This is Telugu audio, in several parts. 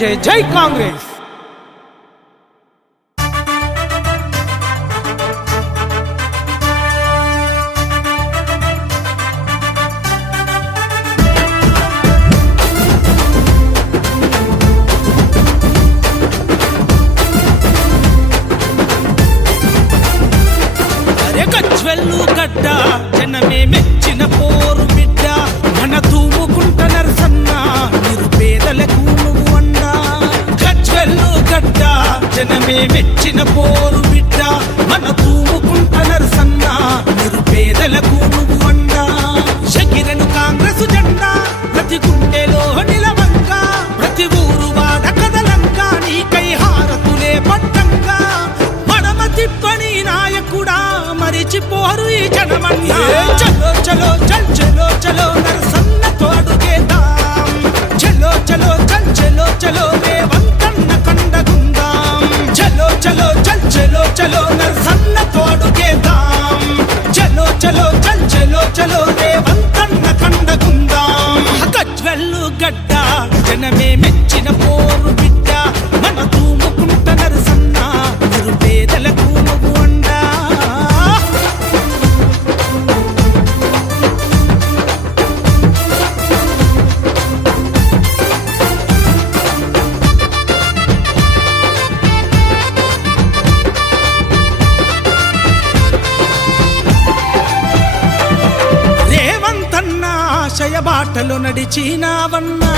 జై జై కాంగ్రెస్. గజ్వెల్లు గడ్డ జనమే మెచ్చిన పోరు బిడ్డ మన తూముకుంట నరసన్న నిరుపేదలకు నువ్వు అండా. గజ్వెల్లు గడ్డ జనమే మెచ్చిన పోరు బిడ్డ మన తూముకుంట నరసన్న నిరుపేదలకు నువ్వు అండా. ఎగిరెను కాంగ్రెస్ జెండా ప్రతి గుండెలో నిలవంగా, ప్రతి ఊరు వాడ కదలంగా నీకై హారతులే పట్టంగా. మడమ తిప్పని నాయకుడా మరిచిపోరు ఈ జనమన్నా. చలో చలో చల్ చలో చలో నరసన్నతో అడుగేద్దాం. చలో చలో చల్ చలో చలో రేవంతన్న కండగుందాం. చలో చలో చల్ చలో చలో నరసన్నతో అడుగేద్దాం. చలో చలో చల్ చలో చలో రేవంతన్న కండగుందాం. గజ్వెల్లు గడ్డ జనమే మెచ్చిన పోరు బిడ్డ మన తూముకుంట నరసన్న నిరుపేదలకు నువ్వు అండా. రేవంతన్న ఆశయ బాటలో నడిచినావన్నా,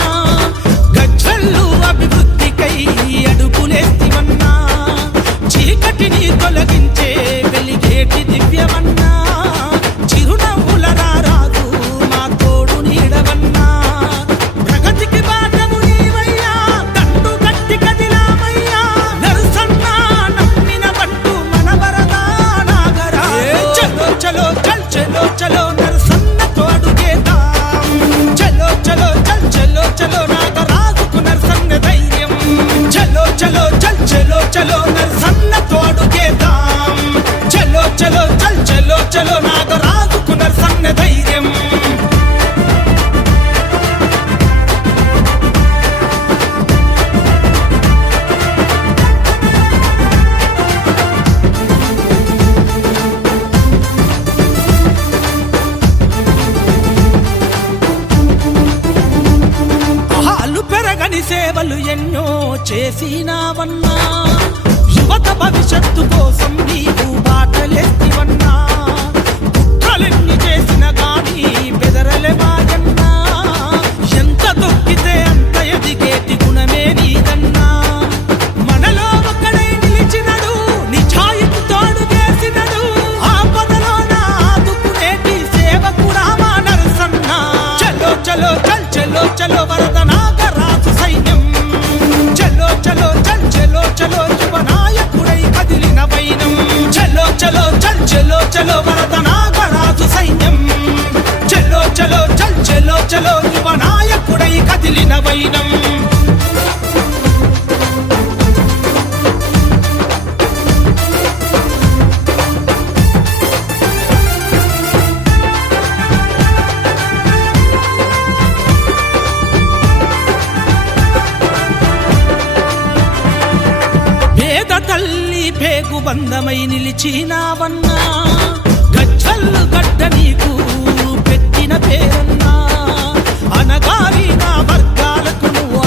గజ్వెల్లు అభివృద్ధికై అడుగులేస్తివన్నా. చీకటిని తొలగించే వెలిగేటి దివ్యమన్నా, చిరునవ్వుల రారాజు మా తోడు నీడవన్నా. ప్రగతికి బాటము నీవయ్యా, దండు గట్టి కదిలామయ్యా. నరసన్న నమ్మిన పట్టు మన వరదా నాగరా. చలో చలో చల్ చలో చలో నరసన్నతో అడుగేద్దాం. చలో చలో చల్ చలో చలో నాగరాజుకు నరసన్న ధైర్యం. చలో చలో చల్ చలో చలో నరసన్నతో అడుగేద్దాం. చలో చలో చల్ చలో చలో నాగరాజుకు నరసన్న ధైర్యం. హాలు పెరగని సేవలు ఎన్నో చేసినావన్నా, యువత భవిష్యత్తు కోసం నీవు బాటలేస్తివన్నా. కుట్రలెన్ని చేసిన గాని బెదరలే మాయన్నా, ఎంత తొక్కితే అంత ఎదిగేటి గుణమే నీదన్నా. మనలో ఒకడై నిలిచినడు, నిజాయితీ తోడుగేసినడు, ఆపదలోన ఆదుకునేటి సేవకుడా మా నరసన్న. చలో చలో చల్ చలో చలో వరద నాగరాజు సైన్యం. చలో చలో చల్ చలో చలో యువ నాయకుడై కదిలిన వైనం. చలో చలో చల్ చలో చలో వరద నాగరాజు సైన్యం. చలో చలో చల్ చలో చలో యువ నాయకుడై కదిలిన వైనం. పేద తల్లి పేగు బంధమై నిలిచినావన్నా, గజ్వెల్లు గడ్డ నీకు పెట్టిన పేరన్నా. అనగారిన వర్గాలకు నువ్వు